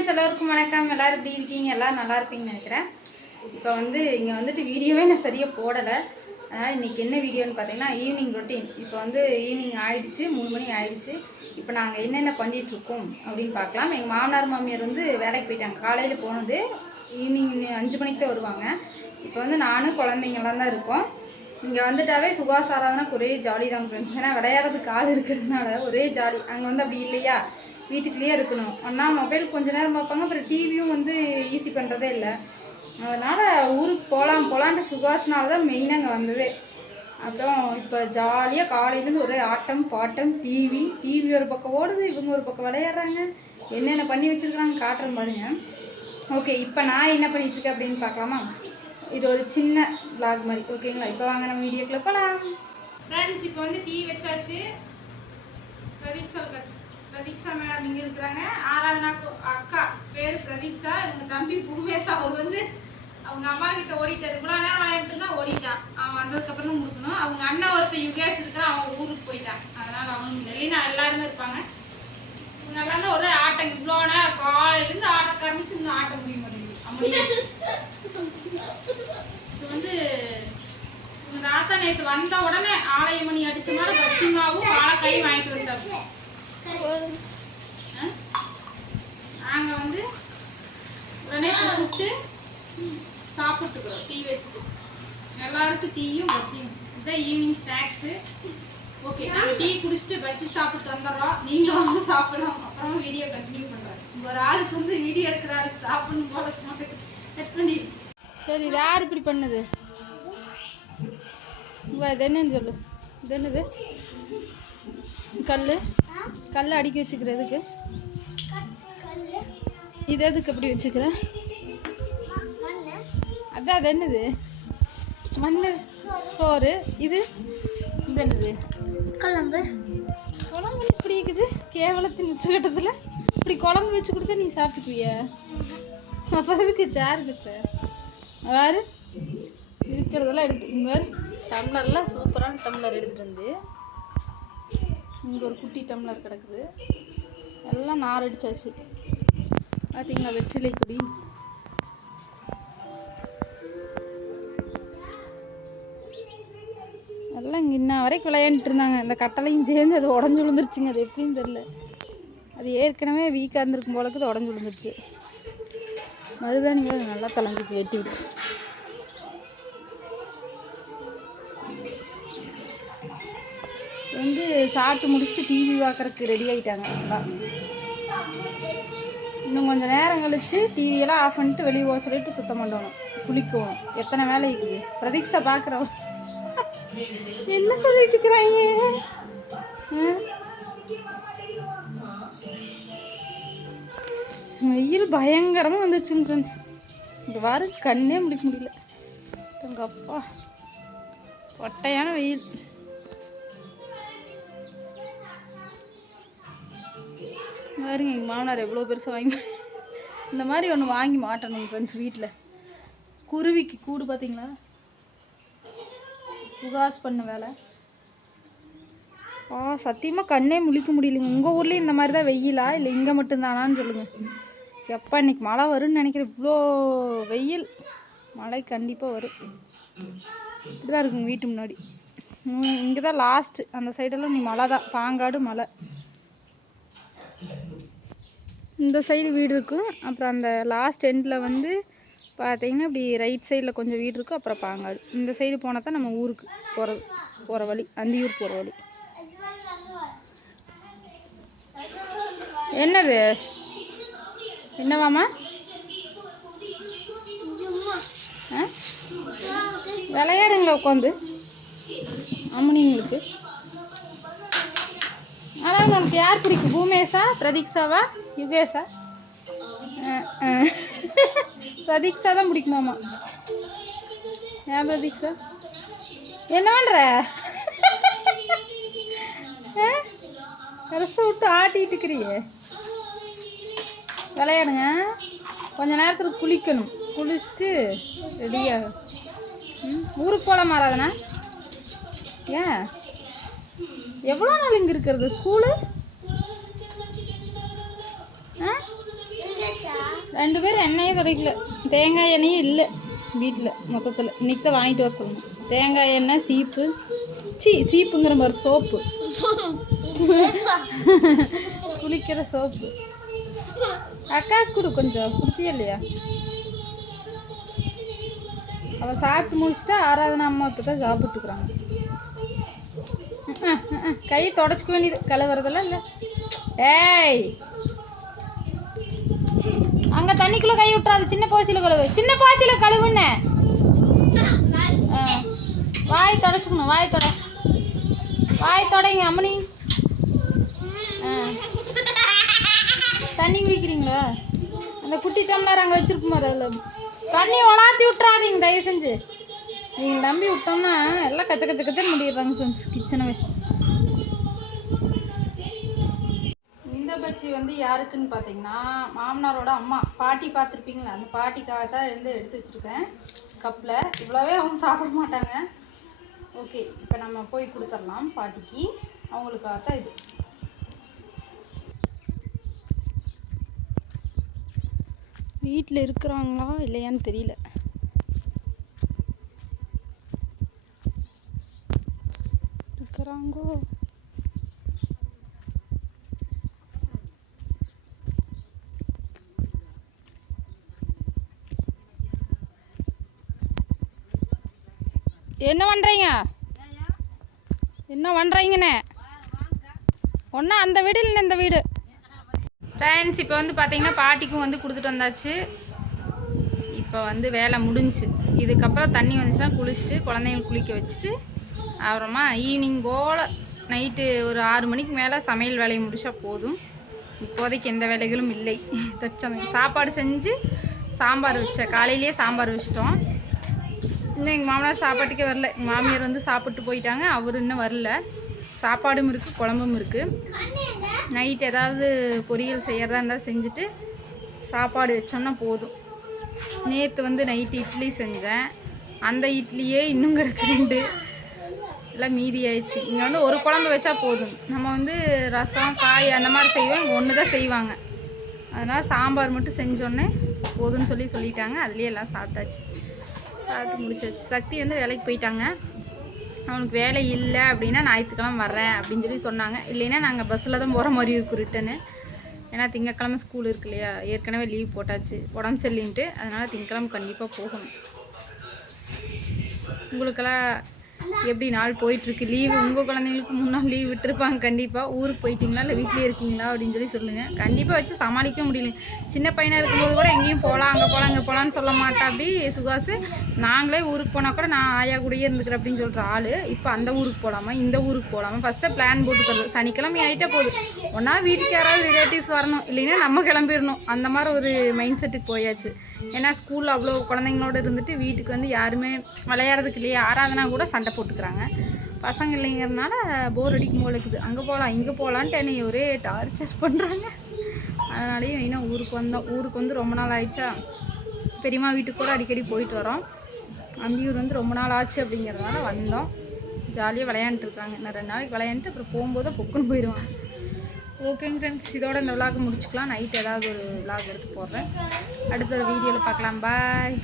Friends எல்லோருக்கும் வணக்கம். எல்லோரும் எப்படி இருக்கீங்க? எல்லோரும் நல்லா இருப்பீங்கன்னு நினைக்கிறேன். இப்போ வந்து இங்கே வந்துட்டு வீடியோவே நான் சரியாக போடலை. அதனால் இன்றைக்கி என்ன வீடியோன்னு பார்த்தீங்கன்னா ஈவினிங் ரொட்டீன் இப்போ வந்து ஈவினிங் ஆயிடுச்சு மூணு மணி ஆயிடுச்சு. இப்போ நாங்கள் என்னென்ன பண்ணிகிட்ருக்கோம் அப்படின்னு பார்க்கலாம் எங்கள் மாமனார் மாமியார் வந்து வேலைக்கு போயிட்டாங்க. காலையில் போனது ஈவினிங் அஞ்சு மணிக்கு தான் வருவாங்க. இப்போ வந்து நானும் குழந்தைங்களாம் தான் இருக்கோம். இங்கே வந்துட்டாவே சுகாஸ் ஒரே ஜாலி தான் ஃப்ரெண்ட்ஸ் ஏன்னா விளையாடுறதுக்கு ஆள் இருக்கிறதுனால ஒரே ஜாலி. அங்கே வந்து அப்படி இல்லையா? வீட்டுக்குள்ளேயே இருக்கணும். ஆனால் மொபைல் கொஞ்ச நேரம் பார்ப்பாங்க. அப்புறம் டிவியும் வந்து ஈஸி பண்ணுறதே இல்லை. அதனால் ஊருக்கு போகலாம். போகலான்ட்டு சுகாஸ்னால தான் மெயினாக அங்கே வந்தது. அப்புறம் இப்போ ஜாலியாக காலையிலேருந்து ஒரே ஆட்டம் பாட்டம் டிவி டிவி ஒரு பக்கம் ஓடுது. இவங்க ஒரு பக்கம் விளையாடுறாங்க. என்னென்ன பண்ணி வச்சுருக்காங்க காட்டுறேன் பாருங்க. ஓகே இப்போ நான் என்ன பண்ணிகிட்ருக்கேன் அப்படின்னு பார்க்கலாமா? இது ஒரு சின்ன பிளாக் மாதிரி. ஓகேங்களா இப்போ வாங்க நம்ம வீடியோக்குள்ள போகலாம் ஃப்ரெண்ட்ஸ் இப்போ வந்து டீ வச்சாச்சு. பிரதீக்ஷா பிரதீக்ஷா மேடம் இங்கே இருக்கிறாங்க. ஆராதனா அக்கா பேர் பிரதீக்ஷா. இவங்க தம்பி பூமேஷ் அவர் வந்து அவங்க அம்மா கிட்ட ஓடிட்டாரு. இவ்வளோ நேரம் விளையாண்டு இருந்தா ஓடிட்டான். அவன் வந்ததுக்கு அப்புறம் தான் கொடுக்கணும் அவங்க அண்ணன் ஒருத்தர் யுகேஷ் இருக்கான் அவன் ஊருக்கு போயிட்டான். அதனால அவன் இல்லைன்னா எல்லாருமே இருப்பாங்க. இவங்க எல்லாரும் ஒரே ஆட்டம். இவ்வளோ நேரம் காலையிலேருந்து ஆட்டம் காமிச்சு இன்னும் ஆட்ட முடிய மாட்டேங்குது. இது வந்து உங்க தாத்தா நேற்று வந்த உடனே ஆலய மணி அடிச்ச மாதிரி பச்சிமாவும் வாழைக்காயும் வாங்கிட்டு வந்தாரு. நாங்கள் நாங்க வந்து உடனே போய் சுட்டு சாப்பிட்டுக்கிறோம். டீ வச்சுட்டு. எல்லாருக்கும் டீயும் பஜ்ஜியும். இதுதான் ஈவினிங் ஸ்நாக்ஸு ஓகே நாங்கள் டீ குடிச்சிட்டு பஜ்ஜி சாப்பிட்டு வந்துடுறோம். நீங்களும் வந்து சாப்பிடலாம் அப்புறமா வீடியோ கண்டினியூ பண்ணுறோம் ஒரு ஆளுக்கு வந்து வீடியோ எடுக்கிற ஆளுக்கு சாப்பிடணும் போல கட் பண்ணி சரி இது யார் இப்படி பண்ணது? இது என்னன்னு சொல்லு. இது என்னது? கல் கல் அடுக்கி வச்சுக்கிறதுக்கு இது எதுக்கு எப்படி வச்சுக்கிற? அதான் அது என்னது? மண் சோறு. இது? இது என்னது? குழம்பு. குழம்பு இப்படி இருக்குது கேவலத்தின் உச்சகட்டத்தில் இப்படி குழம்பு வச்சு கொடுத்தா நீ சாப்பிட்டுக்குவியா? அப்புறம் எதுக்கு சேர் வச்ச? வேறு இருக்கிறதெல்லாம் எடுத்து இங்கே டம்ளர்லாம் சூப்பரான டம்ளர் எடுத்துகிட்டு வந்து இங்கே ஒரு குட்டி டம்ளர் கிடக்குது. எல்லாம் நார் அடித்தாச்சு பார்த்தீங்களா வெற்றிலை கொடி? எல்லாம் இங்கே இன்ன வரைக்கும் விளையாண்டுட்டு இருந்தாங்க. இந்த கட்டளையும் சேர்ந்து அது உடஞ்சி விழுந்துருச்சுங்க. அது எப்படின்னு தெரில அது ஏற்கனவே வீக்காக இருந்திருக்கும் போலக்கு அது உடஞ்சி விழுந்துருச்சு. மருதாணி நல்லா தலைஞ்சிச்சு வெட்டி வந்து சாப்பிட்டு முடிச்சுட்டு டிவி பார்க்குறதுக்கு ரெடி ஆகிட்டாங்க இன்னும் கொஞ்சம் நேரம் கழித்து டிவியெல்லாம் ஆஃப் பண்ணிட்டு வெளியே போக சொல்லிட்டு சுத்தம் பண்ணணும். குளிக்கணும் எத்தனை வேலை இருக்குது? பிரதீக்ஷா பார்க்குறோம். என்ன சொல்லிட்டு இருக்கிறாங்க வெயில் பயங்கரமாக வந்துச்சுங்க ஃப்ரெண்ட்ஸ் இந்த வாரம் கண்ணே முடிக்க முடியல. எங்கள் அப்பா. ஒட்டையான வெயில். பாருங்க எங்கள் மாமனார் எவ்வளோ பெருசாக வாங்கி இந்த மாதிரி ஒன்று வாங்கி மாட்டணும் ஃப்ரெண்ட்ஸ் வீட்டில் குருவிக்கு கூடு பார்த்தீங்களா சுகாஸ் பண்ண வேலை. ஆ சத்தியமாக கண்ணே முழிக்க முடியலைங்க. உங்கள் ஊர்லேயும் இந்த மாதிரி தான் வெயிலா? இல்லை இங்கே மட்டும்தானான்னு சொல்லுங்கள் எப்போ இன்னைக்கு மழை வரும்னு நினைக்கிறேன். இவ்வளோ வெயில். மழை கண்டிப்பாக வரும். இப்படி தான் இருக்குங்க வீட்டு முன்னாடி. இங்கே தான் லாஸ்ட்டு அந்த சைடெல்லாம் நீ மழை தான் பாங்காடு மழை. இந்த சைடு வீடு இருக்கும். அப்புறம் அந்த லாஸ்ட் எண்டில் வந்து பார்த்தீங்கன்னா இப்படி ரைட் சைடில் கொஞ்சம் வீடு இருக்கும். அப்புறம் பாங்காடு இந்த சைடு போனால் தான் நம்ம ஊருக்கு போகிற போகிற வழி அந்தியூர் போகிற வழி. என்னது? என்னவாம்மா? ஆ? விளையாடுங்களா உட்காந்து அம்மனிங்களுக்கு ஆனால் உனக்கு யார் பிடிக்கும்? பூமேஷா பிரதீக்ஷாவா யுகேஷா? ஆ, பிரதீக்ஷா தான் பிடிக்குமாமா ஏன் பிரதீக்ஷா? என்ன பண்ணுற ரசம் விட்டு ஆட்டிட்டு இருக்கிறியே. விளையாடுங்க. கொஞ்ச நேரத்தில் குளிக்கணும். குளிச்சுட்டு ரெடியாக ம் ஊருக்கு போகலாம் மாறாதண்ணா ஏன்? எவ்வளோ நாள் இங்கே இருக்கிறது? ஸ்கூலு? ரெண்டு பேரும் எண்ணெயே துடைக்கல. தேங்காய் எண்ணெயும் இல்லை வீட்டில் மொத்தத்தில். இன்னைக்கு தான் வாங்கிட்டு வர சொல்லணும் தேங்காய் எண்ணெய் சீப்பு. சீ சீப்புங்கிற மாதிரி சோப்பு. குளிக்கிற சோப்பு. அக்கா கொடு கொஞ்சம். கொடுத்தியா இல்லையா? அவள் சாப்பிட்டு முடிச்சிட்டா ஆராதனா அம்மா இப்போ தான் சாப்பிட்டுக்கிறாங்க. கை தொடச்சிக்க வேண்டியது. கழுவுறதெல்லாம் இல்லை. ஏய். அங்கே தண்ணிக்குள்ளே கை விட்டுறாது. சின்ன பாசியில் கழுவு. சின்ன பாசியில் கழுவுன்னு. ஆ. வாய் தொடச்சிக்கணும். வாய் தொட. வாய் தொடைங்க அம்மனி ஆ. தண்ணி குடிக்கிறீங்களா? அந்த குட்டி டம்ளர் அங்கே வச்சிருப்போம் அதில். தண்ணி உலாத்தி விட்றாதீங்க தயவு செஞ்சு. நீங்கள் நம்பி விட்டோம்னா எல்லாம் கச்ச கச்ச கச்சன்னு முடிடுறாங்க ஃப்ரெண்ட்ஸ் கிச்சனவே தங்கச்சி வந்து யாருக்குன்னு பார்த்தீங்கன்னா மாமனாரோட அம்மா பாட்டி பார்த்துருப்பீங்களா அந்த பாட்டிக்காக தான் இருந்து எடுத்து வச்சுருக்கேன். கப்பில் இவ்வளோவே அவங்க சாப்பிட மாட்டாங்க. ஓகே இப்போ நம்ம போய் கொடுத்துடலாம் பாட்டிக்கு. அவங்களுக்காக தான் இது. வீட்டில் இருக்கிறாங்களா இல்லையான்னு தெரியல. இருக்கிறாங்கோ? என்ன பண்ணுறீங்க என்ன பண்ணுறீங்கண்ணே ஒன்றா அந்த வீடு இல்லை இந்த வீடு. ஃப்ரெண்ட்ஸ் இப்போ வந்து பார்த்தீங்கன்னா பாட்டிக்கும் வந்து கொடுத்துட்டு வந்தாச்சு. இப்போ வந்து வேலை முடிஞ்சுச்சு இதுக்கப்புறம் தண்ணி வந்துச்சுன்னா குளிச்சுட்டு குழந்தைங்களுக்கு குளிக்க வச்சுட்டு அப்புறமா ஈவினிங் போல் நைட்டு ஒரு ஆறு மணிக்கு மேலே சமையல் வேலையை முடித்தா போதும். இப்போதைக்கு எந்த வேலைகளும் இல்லை. தச்சமயம் சாப்பாடு செஞ்சு சாம்பார் வச்சேன் காலையிலேயே சாம்பார் வச்சிட்டோம். இன்னும் எங்கள் மாமனார் சாப்பாட்டுக்கே வரல. எங்கள் மாமியார் வந்து சாப்பிட்டு போயிட்டாங்க. அவர் இன்னும் வரல. சாப்பாடும் இருக்குது குழம்பும் இருக்குது நைட் ஏதாவது பொரியல் செய்கிறதா இருந்தால் செஞ்சுட்டு சாப்பாடு வச்சோம்னா போதும். நேற்று வந்து நைட்டு இட்லி செஞ்சேன். அந்த இட்லியே இன்னும் கிடக்கு ரெண்டு எல்லாம் மீதி ஆயிடுச்சு இங்கே வந்து ஒரு குழம்பு வச்சா போதும். நம்ம வந்து ரசம் காய் அந்த மாதிரி செய்வோம். இங்கே ஒன்று தான் செய்வாங்க. அதனால் சாம்பார் மட்டும் செஞ்சோன்னே போதும்னு சொல்லி சொல்லிட்டாங்க. அதுலேயே எல்லாம் சாப்பிட்டாச்சு. சாப்பிட்டு முடிச்சாச்சு சக்தி வந்து வேலைக்கு போயிட்டாங்க. அவனுக்கு வேலை இல்லை அப்படின்னா ஞாயிற்றுக்கிழமை வர்றேன் அப்படின்னு சொல்லி சொன்னாங்க. இல்லைன்னா நாங்கள் பஸ்ஸில் தான் போகிற மாதிரி இருக்கும் ரிட்டனு ஏன்னா திங்கக்கிழமை ஸ்கூல் இருக்கு இல்லையா? ஏற்கனவே லீவ் போட்டாச்சு. உடம்பு சரியில்லைன்ட்டு அதனால் திங்கக்கிழமை கண்டிப்பாக போகணும். உங்களுக்கெல்லாம் எப்படி நாள் போயிட்டுருக்கு? லீவு உங்கள் குழந்தைங்களுக்கு மூணு நாள் லீவ் விட்டுருப்பாங்க கண்டிப்பாக ஊருக்கு போயிட்டீங்களா? இல்லை வீட்டிலே இருக்கீங்களா? அப்படின்னு சொல்லி சொல்லுங்கள் கண்டிப்பாக வச்சு சமாளிக்க முடியல. சின்ன பையனாக இருக்கும்போது கூட எங்கேயும் போகலாம் அங்கே போகலாம் இங்கே போகலான்னு சொல்ல மாட்டா. அப்படி சுகாசு நாங்களே ஊருக்கு போனால் கூட நான் ஆயா கூடயே இருந்துக்கிறேன் அப்படின்னு சொல்கிற ஆள். இப்போ அந்த ஊருக்கு போகலாமா இந்த ஊருக்கு போகலாமா ஃபஸ்ட்டு பிளான் போட்டுக்கிறது. சனிக்கிழமை ஆகிட்டா போதும். ஒன்றா வீட்டுக்கு யாராவது ரிலேட்டிவ்ஸ் வரணும். இல்லைன்னா நம்ம கிளம்பிடணும். அந்த மாதிரி ஒரு மைண்ட் செட்டுக்கு போயாச்சு. ஏன்னா ஸ்கூலில் அவ்வளோ குழந்தைங்களோட இருந்துட்டு வீட்டுக்கு வந்து யாருமே விளையாடுறதுக்கு இல்லையா. ஆராதனா கூட சண்டை போட்டுக்கிறாங்க. பசங்க இல்லைங்கிறதுனால போர் அடிக்கும் போல இருக்குது. அங்கே போகலாம் இங்கே போகலான்ட்டு என்னை ஒரே டார்ச்சர் பண்ணுறாங்க அதனாலேயே மெயினாக ஊருக்கு வந்தோம். ஊருக்கு வந்து ரொம்ப நாள் ஆயிடுச்சா? பெரியம்மா வீட்டுக்கு கூட அடிக்கடி போயிட்டு வரோம். அந்தியூர் வந்து ரொம்ப நாள் ஆச்சு அப்படிங்கிறதுனால வந்தோம். ஜாலியாக விளையாண்டுருக்காங்க இன்னும் ரெண்டு நாளைக்கு விளையாண்டுட்டு அப்புறம் போகும்போது பொக்குன்னு போயிடுவாங்க ஓகேங்க ஃப்ரெண்ட்ஸ் இதோட இந்த விளாக் முடிச்சுக்கலாம். நைட் ஏதாவது ஒரு விளாக் எடுத்து போடுறேன். அடுத்த ஒரு வீடியோவில் பார்க்கலாம். பாய்